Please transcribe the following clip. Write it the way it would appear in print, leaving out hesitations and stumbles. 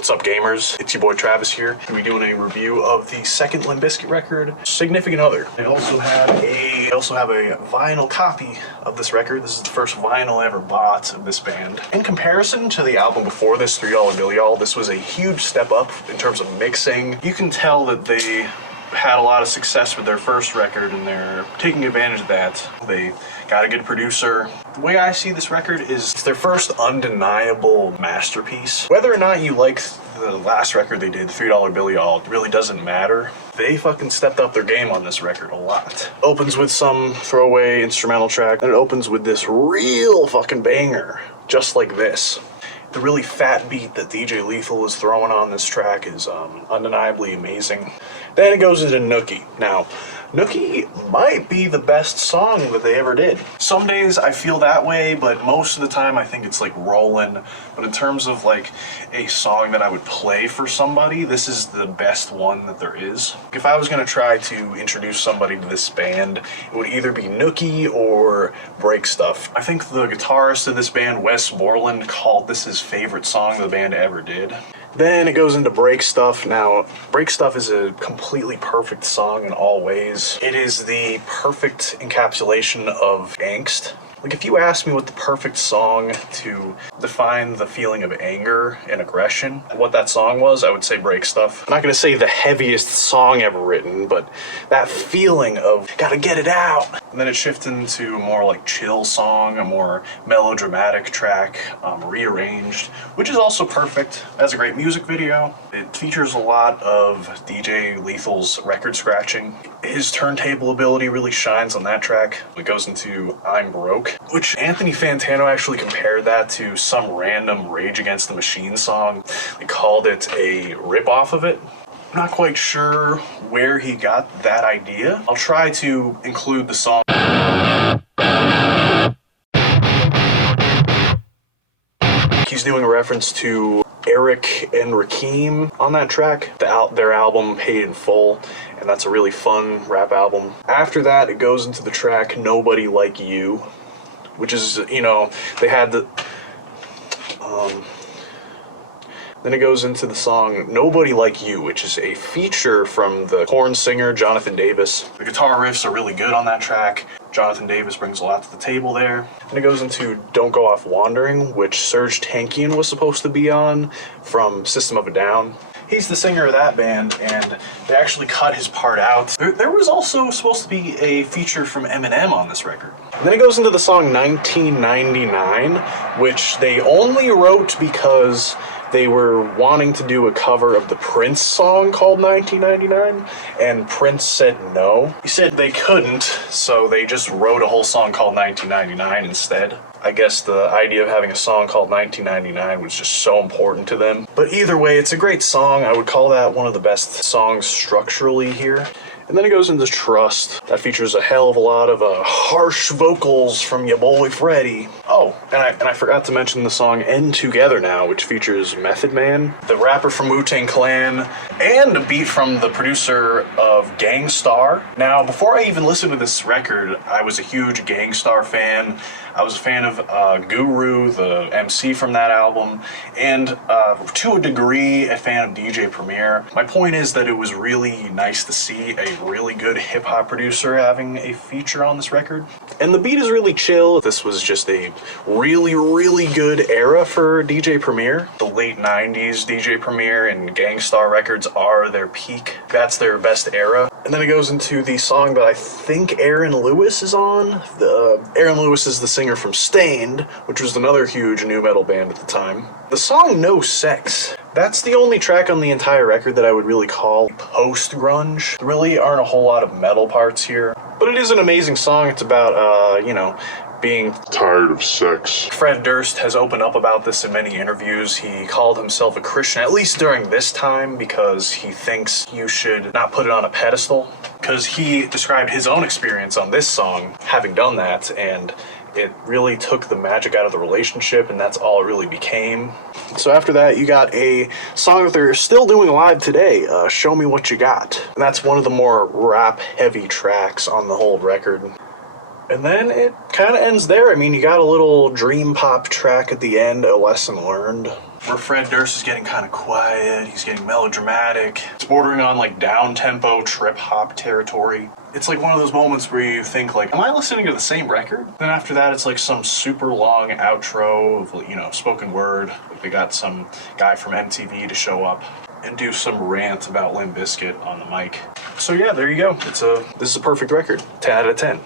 What's up, gamers? It's your boy Travis here. We'll be doing a review of the second Limp Bizkit record, Significant Other. I also have a vinyl copy of this record. This is the first vinyl I ever bought of this band. In comparison to the album before this, $3 Bill Y'all, this was a huge step up in terms of mixing. You can tell that they had a lot of success with their first record and they're taking advantage of that. They got a good producer. The way I see this record is it's their first undeniable masterpiece. Whether or not you like the last record they did, $3 Bill Y'all, it really doesn't matter. They fucking stepped up their game on this record a lot. Opens with some throwaway instrumental track, and it opens with this real fucking banger, just like this. The really fat beat that DJ Lethal is throwing on this track is undeniably amazing. Then it goes into Nookie. Now, Nookie might be the best song that they ever did. Some days I feel that way, but most of the time I think it's like Rollin'. But in terms of like a song that I would play for somebody, this is the best one that there is. If I was gonna try to introduce somebody to this band, it would either be Nookie or Break Stuff. I think the guitarist of this band, Wes Borland, called this his favorite song the band ever did. Then it goes into Break Stuff. Now, Break Stuff is a completely perfect song in all ways. It is the perfect encapsulation of angst. Like, if you asked me what the perfect song to define the feeling of anger and aggression, what that song was, I would say Break Stuff. I'm not gonna say the heaviest song ever written, but that feeling of gotta get it out. And then it shifts into a more like chill song, a more melodramatic track, rearranged, which is also perfect. It has a great music video. It features a lot of DJ Lethal's record scratching. His turntable ability really shines on that track. It goes into I'm Broke, which Anthony Fantano actually compared that to some random Rage Against the Machine song. They called it a rip-off of it. I'm not quite sure where he got that idea. I'll try to include the song. He's doing a reference to Eric and Rakim on that track, their album Paid in Full, and that's a really fun rap album. After that, it goes into the track Nobody Like You, which is, you know, they had the... Then it goes into the song Nobody Like You, which is a feature from the horn singer Jonathan Davis. The guitar riffs are really good on that track. Jonathan Davis brings a lot to the table there. And it goes into Don't Go Off Wandering, which Serj Tankian was supposed to be on from System of a Down. He's the singer of that band, and they actually cut his part out. There was also supposed to be a feature from Eminem on this record. And then it goes into the song 1999, which they only wrote because they were wanting to do a cover of the Prince song called 1999, and Prince said no. He said they couldn't, so they just wrote a whole song called 1999 instead. I guess the idea of having a song called 1999 was just so important to them. But either way, it's a great song. I would call that one of the best songs structurally here. And then it goes into Trust. That features a hell of a lot of harsh vocals from your boy Freddie. Oh, and I forgot to mention the song End Together Now, which features Method Man, the rapper from Wu-Tang Clan, and a beat from the producer of Gang Starr. Now, before I even listened to this record, I was a huge Gang Starr fan. I was a fan of Guru, the MC from that album, and to a degree, a fan of DJ Premier. My point is that it was really nice to see a really good hip-hop producer having a feature on this record. And the beat is really chill. This was just a really, really good era for DJ Premier. The late 90s DJ Premier and Gang Starr records are their peak. That's their best era. And then it goes into the song that I think Aaron Lewis is on. Aaron Lewis is the singer from Stained, which was another huge nu metal band at the time. The song No Sex. That's the only track on the entire record that I would really call post-grunge. There really aren't a whole lot of metal parts here. But it is an amazing song. It's about, you know, being tired of sex. Fred Durst has opened up about this in many interviews. He called himself a Christian, at least during this time, because he thinks you should not put it on a pedestal. Because he described his own experience on this song, having done that, and it really took the magic out of the relationship, and that's all it really became. So after that, you got a song that they're still doing live today, Show Me What You Got. And that's one of the more rap-heavy tracks on the whole record. And then it kind of ends there. I mean, you got a little dream pop track at the end, A Lesson Learned. where Fred Durst is getting kind of quiet, he's getting melodramatic. It's bordering on like down-tempo trip-hop territory. It's like one of those moments where you think like, am I listening to the same record? Then after that, it's like some super long outro of, you know, spoken word. Like they got some guy from MTV to show up and do some rant about Limp Bizkit on the mic. So yeah, there you go. This is a perfect record. 10 out of 10.